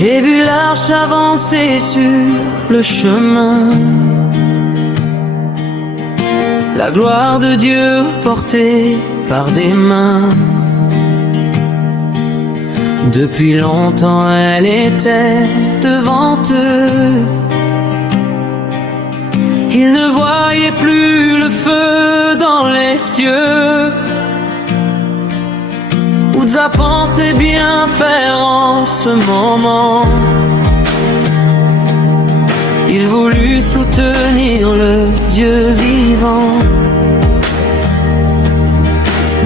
J'ai vu l'arche avancer sur le chemin, la gloire de Dieu portée par des mains. Depuis longtemps elle était devant eux. Ils ne voyaient plus le feu dans les cieux. Oudza pensait bien faire en ce moment. Il voulut soutenir le Dieu vivant.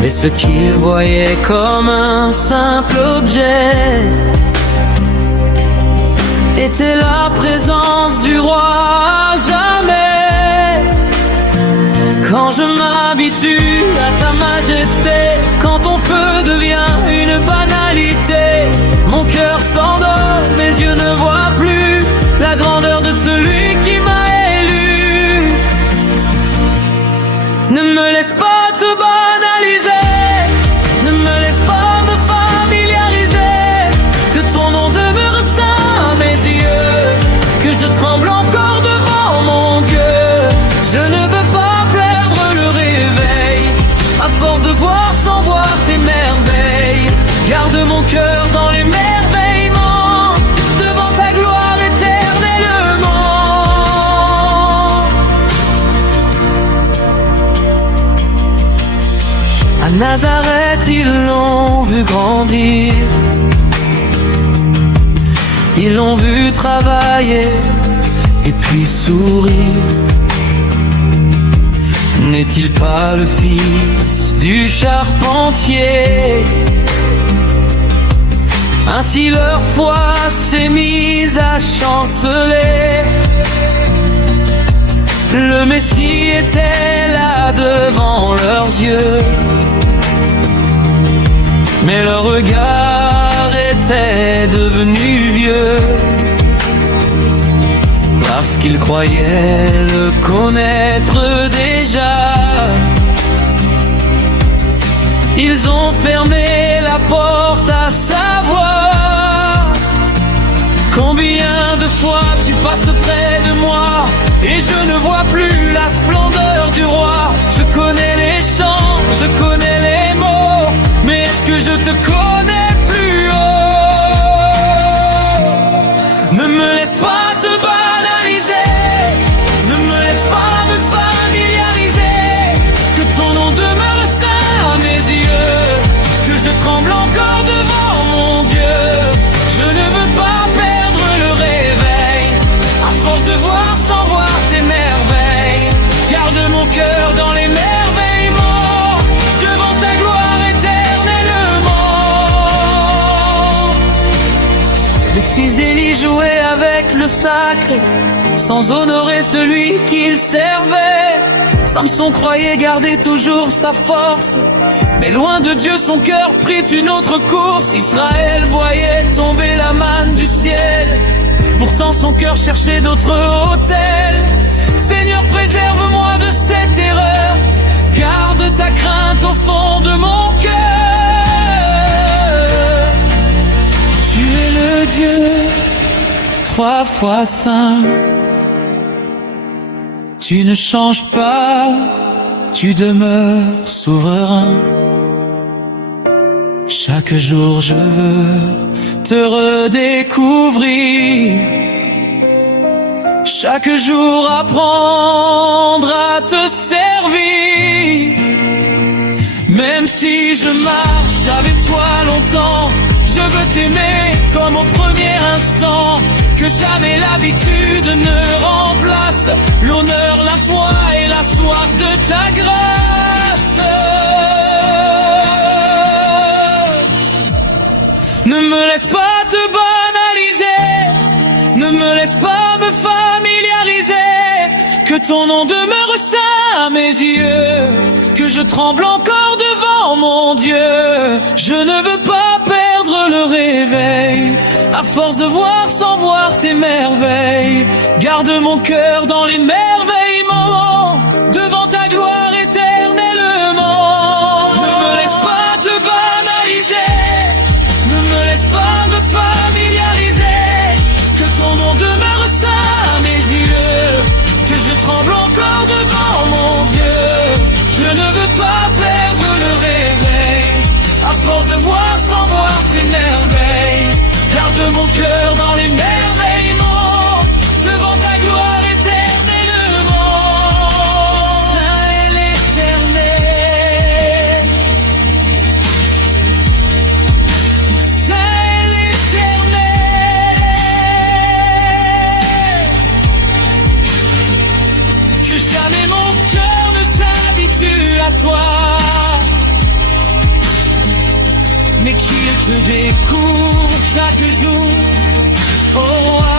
Mais ce qu'il voyait comme un simple objet était la présence du roi à jamais. Quand je m'habitue à ta majesté, quand ton feu devient une banalité, mon cœur s'endort, mes yeux ne voient plus la grandeur de celui qui m'a élu. Ne me laisse pas te banaliser, ne me laisse pas me familiariser, que ton nom demeure saint à mes yeux, que je tremble encore devant mon Dieu. Je ne veux pas perdre le réveil, à force de voir sans voir tes merveilles. Garde mon cœur dans les merveillements, devant ta gloire éternellement. À Nazareth, ils l'ont vu grandir, ils l'ont vu travailler et puis sourire. N'est-il pas le fils du charpentier? Ainsi leur foi s'est mise à chanceler. Le Messie était là devant leurs yeux, mais leur regard était devenu vieux, parce qu'ils croyaient le connaître déjà. Ils ont fermé la porte à savoir. Combien de fois tu passes près de moi et je ne vois plus la splendeur du roi. Je connais les chants, je connais les mots, mais est-ce que je te connais plus haut? Ne me laisse pas te banaliser, ne me laisse pas me familiariser, que ton nom demeure saint à mes yeux, que je tremble encore devant mon Dieu. Je ne veux pas perdre le réveil, à force de voir sans voir tes merveilles. Garde mon cœur dans les merveillements, devant ta gloire éternellement. Les fils d'Élie jouaient avec le sacré, sans honorer celui qu'ils servaient. Samson croyait garder toujours sa force, mais loin de Dieu son cœur prit une autre course. Israël voyait tomber la manne du ciel, pourtant son cœur cherchait d'autres autels. Seigneur, préserve-moi de cette erreur, garde ta crainte au fond de mon cœur. Tu es le Dieu trois fois saint, tu ne changes pas, tu demeures souverain. Chaque jour je veux te redécouvrir, chaque jour apprendre à te servir. Même si je marche avec toi longtemps, je veux t'aimer comme au premier instant. Que jamais l'habitude ne remplace l'honneur, la foi et la soif de ta grâce. Ne me laisse pas te banaliser, ne me laisse pas me familiariser, que ton nom demeure saint à mes yeux, que je tremble encore devant mon Dieu. Je ne veux pas perdre le réveil, à force de voir sans voir tes merveilles. Garde mon cœur dans les merveillements, devant ta gloire éternellement. Ne me laisse pas te banaliser, ne me laisse pas me familiariser, force de voir sans voir tes merveilles. Garde mon cœur dans les merveillements, devant ta gloire éternellement. Saint est l'Éternel, Saint est l'Éternel. Que jamais mon cœur ne s'habitue à toi, mais qu'il te découvre chaque jour, oh roi.